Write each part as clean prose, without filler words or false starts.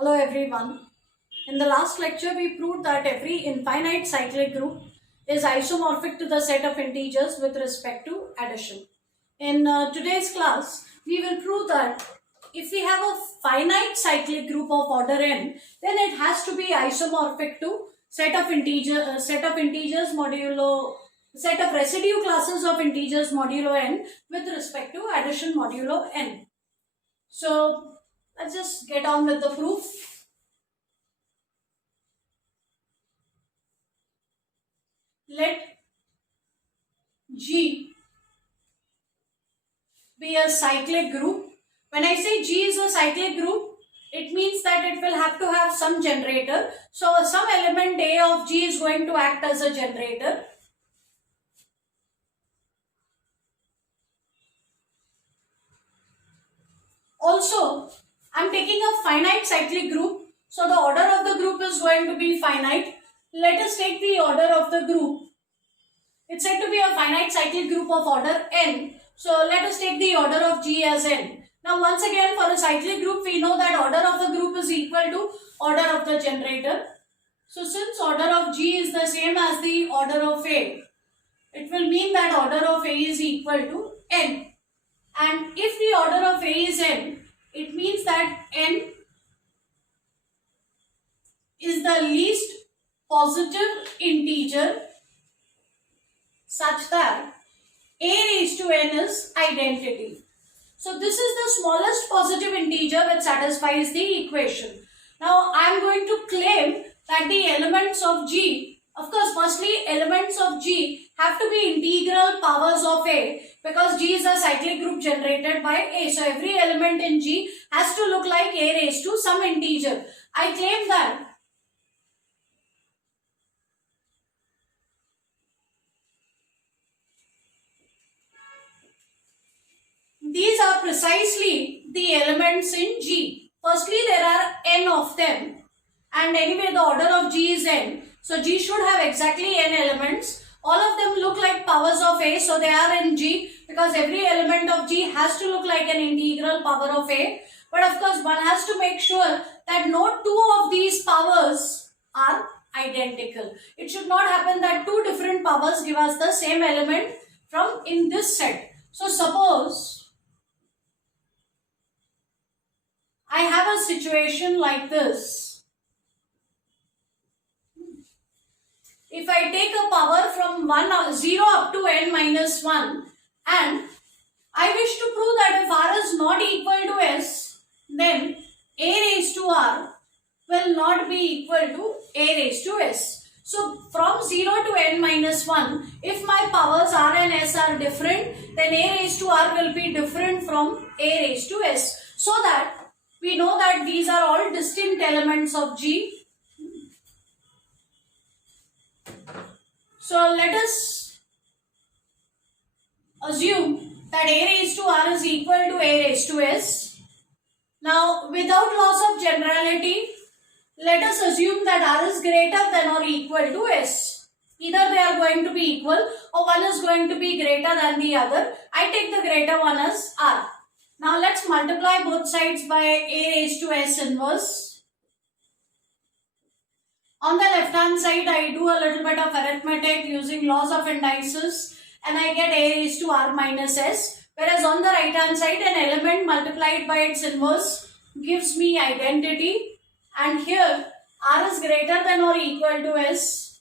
Hello everyone. In the last lecture, we proved that every infinite cyclic group is isomorphic to the set of integers with respect to addition. In today's class, we will prove that if we have a finite cyclic group of order n, then it has to be isomorphic to set of integers modulo set of residue classes of integers modulo n with respect to addition modulo n. So let's just get on with the proof. Let G be a cyclic group. When I say G is a cyclic group, it means that it will have to have some generator. So some element A of G is going to act as a generator. Also, I'm taking a finite cyclic group. So the order of the group is going to be finite. Let us take the order of the group. It's said to be a finite cyclic group of order n. So let us take the order of G as n. Now once again, for a cyclic group, we know that order of the group is equal to order of the generator. So since order of G is the same as the order of A, it will mean that order of A is equal to n. And if the order of A is n, it means that n is the least positive integer such that A raised to n is identity. So this is the smallest positive integer which satisfies the equation. Now I am going to claim that the elements of G, of course firstly elements of G have to be integral powers of A because G is a cyclic group generated by A. So every element in G has to look like A raised to some integer. I claim that these are precisely the elements in G. Firstly, there are n of them. And anyway, the order of G is n. So G should have exactly n elements. All of them look like powers of A. So they are in G because every element of G has to look like an integral power of A. But of course, one has to make sure that no two of these powers are identical. It should not happen that two different powers give us the same element from in this set. So suppose I have a situation like this. If I take a power from 0 up to n minus 1 and I wish to prove that if r is not equal to s, then a raised to r will not be equal to a raised to s. So from 0 to n minus 1, if my powers r and s are different, then a raised to r will be different from a raised to s. So that we know that these are all distinct elements of G. So let us assume that a raised to r is equal to a raised to s. Now without loss of generality, let us assume that r is greater than or equal to s. Either they are going to be equal or one is going to be greater than the other. I take the greater one as r. Now let's multiply both sides by a raised to s inverse. On the left hand side, I do a little bit of arithmetic using laws of indices and I get a raised to r minus s. Whereas on the right hand side, an element multiplied by its inverse gives me identity. And here, r is greater than or equal to s.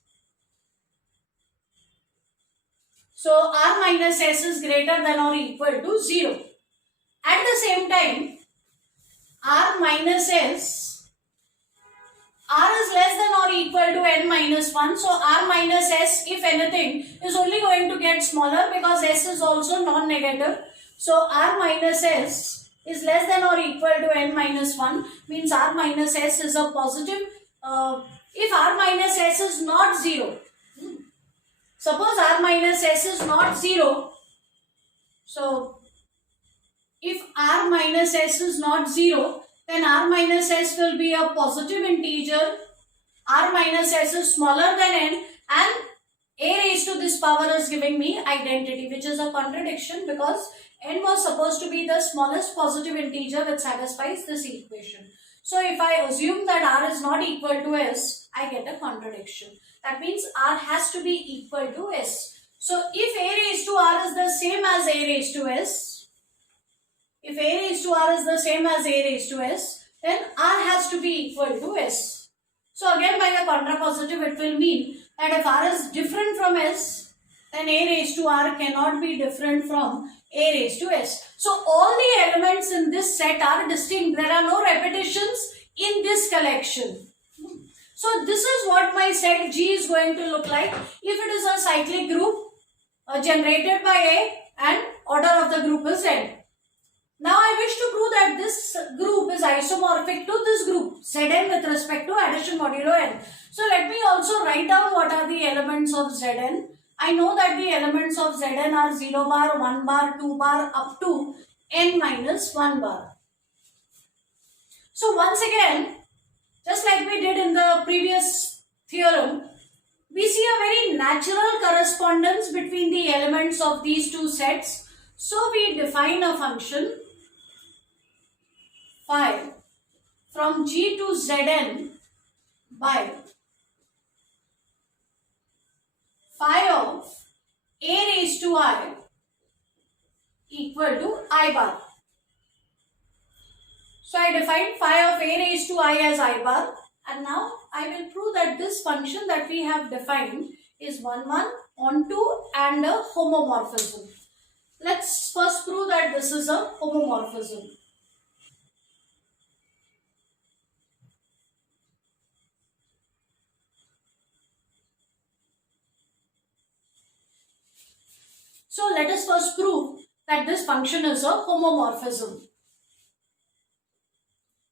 So r minus s is greater than or equal to 0. At the same time, r minus s, r is less than or equal to n minus 1. So r minus s, if anything, is only going to get smaller because s is also non-negative. So r minus s is less than or equal to n minus 1, means r minus s is a positive. If r minus s is not 0, suppose r minus s is not 0, so if r minus s is not 0, then r minus s will be a positive integer. R minus s is smaller than n and a raised to this power is giving me identity, which is a contradiction because n was supposed to be the smallest positive integer which satisfies this equation. So if I assume that r is not equal to s, I get a contradiction. That means r has to be equal to s. So if a raised to r is the same as a raised to s, if a raised to r is the same as a raised to s, then r has to be equal to s. So again by a contrapositive, it will mean that if r is different from s, then a raised to r cannot be different from a raised to s. So all the elements in this set are distinct. There are no repetitions in this collection. So this is what my set G is going to look like if it is a cyclic group generated by A and order of the group is n. Now I wish to prove that this group is isomorphic to this group Zn with respect to addition modulo n. So let me also write down what are the elements of Zn. I know that the elements of Zn are 0 bar, 1 bar, 2 bar up to n minus 1 bar. So once again, just like we did in the previous theorem, we see a very natural correspondence between the elements of these two sets. So we define a function phi from G to Zn by phi of a raised to I equal to I bar. So I defined phi of a raised to I as I bar, and now I will prove that this function that we have defined is 1, 1, on 2 and a homomorphism. Let's first prove that this is a homomorphism. So let us first prove that this function is a homomorphism.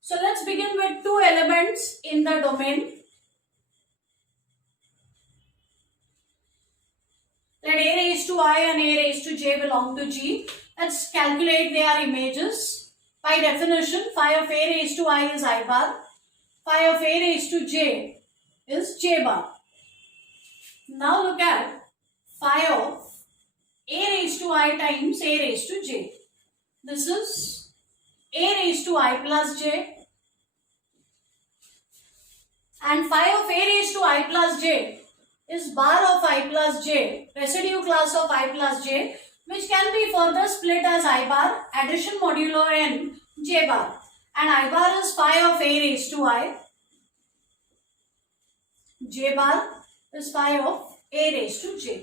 So let's begin with two elements in the domain. Let a raised to I and a raised to j belong to G. Let's calculate their images. By definition, phi of a raised to I is I bar. Phi of a raised to j is j bar. Now look at phi of a raised to I times a raised to j. This is a raised to I plus j. And phi of a raised to I plus j is bar of I plus j, residue class of I plus j, which can be further split as I bar, addition modulo n, j bar. And I bar is phi of a raised to I. J bar is phi of a raised to j.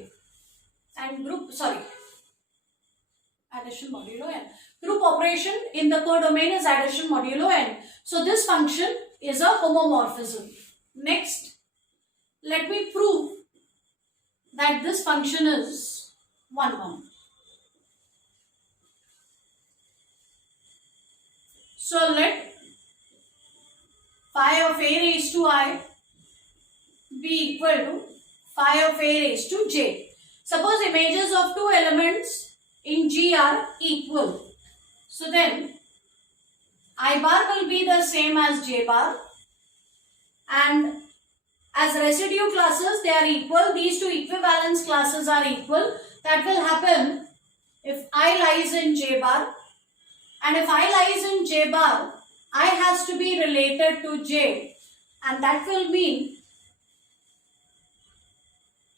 And addition modulo n. Group operation in the codomain is addition modulo n. So this function is a homomorphism. Next, let me prove that this function is 1, 1. So let phi of a raised to I be equal to phi of a raised to j. Suppose images of two elements in G are equal. So then I bar will be the same as j bar, and as residue classes they are equal. These two equivalence classes are equal. That will happen if I lies in j bar, and if I lies in j bar, I has to be related to j, and that will mean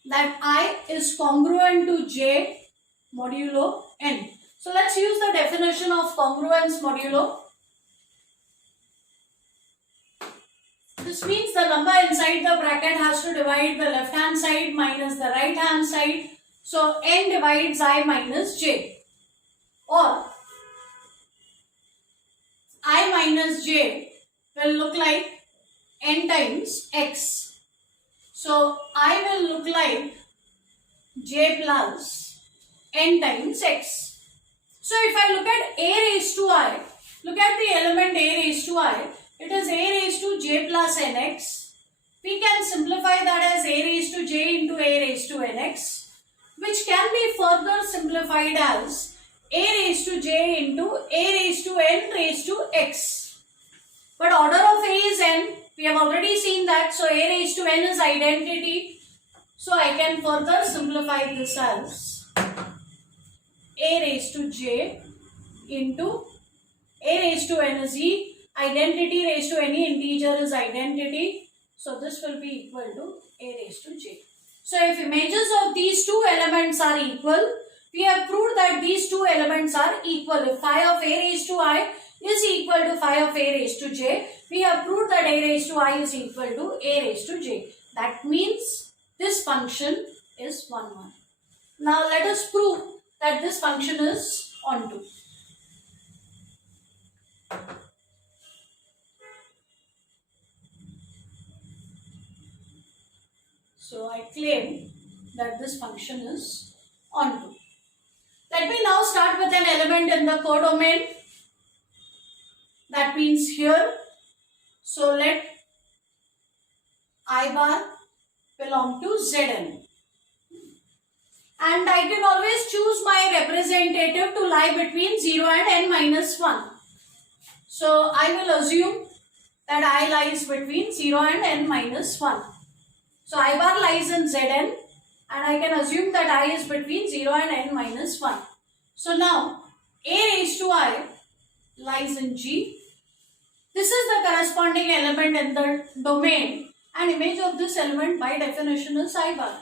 that I is congruent to j modulo n. So let's use the definition of congruence modulo. This means the number inside the bracket has to divide the left hand side minus the right hand side. So n divides I minus j, or I minus j will look like n times x. So I will look like j plus n times x. So if I look at a raised to I, look at the element a raised to I, it is a raised to j plus nx. We can simplify that as a raised to j into a raised to nx, which can be further simplified as a raised to j into a raised to n raised to x. But order of a is n. We have already seen that. So a raised to n is identity. So I can further simplify this as a raised to j into a raised to n is e. Identity raised to any integer is identity. So this will be equal to a raised to j. So if images of these two elements are equal, we have proved that these two elements are equal. If phi of a raised to I is equal to phi of a raised to j, we have proved that a raised to I is equal to a raised to j. That means this function is 1, 1. Now let us prove that this function is onto. So I claim that this function is onto. Let me now start with an element in the codomain. That means here. So let I bar belong to Zn. And I can always choose my representative to lie between 0 and n minus 1. So I will assume that I lies between 0 and n minus 1. So I bar lies in Zn and I can assume that I is between 0 and n minus 1. So now a raised to I lies in G. This is the corresponding element in the domain, and image of this element by definition is I bar.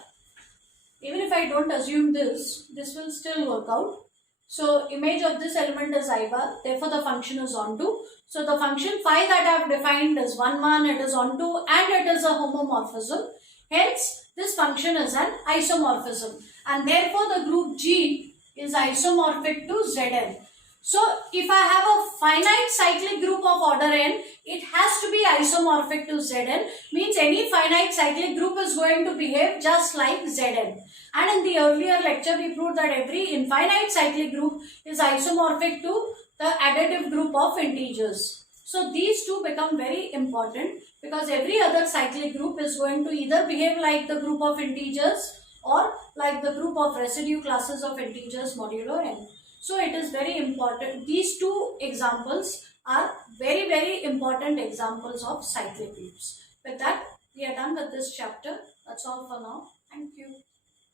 Even if I don't assume this will still work out. So image of this element is I bar, therefore the function is onto. So the function phi that I have defined is 1, 1, it is onto and it is a homomorphism. Hence, this function is an isomorphism and therefore the group G is isomorphic to Zn. So, if I have a finite cyclic group of order n, it has to be isomorphic to Zn, means any finite cyclic group is going to behave just like Zn. And in the earlier lecture, we proved that every infinite cyclic group is isomorphic to the additive group of integers. So, these two become very important because every other cyclic group is going to either behave like the group of integers or like the group of residue classes of integers modulo n. So it is very important. These two examples are very, very important examples of cyclic groups. With that, we are done with this chapter. That's all for now. Thank you.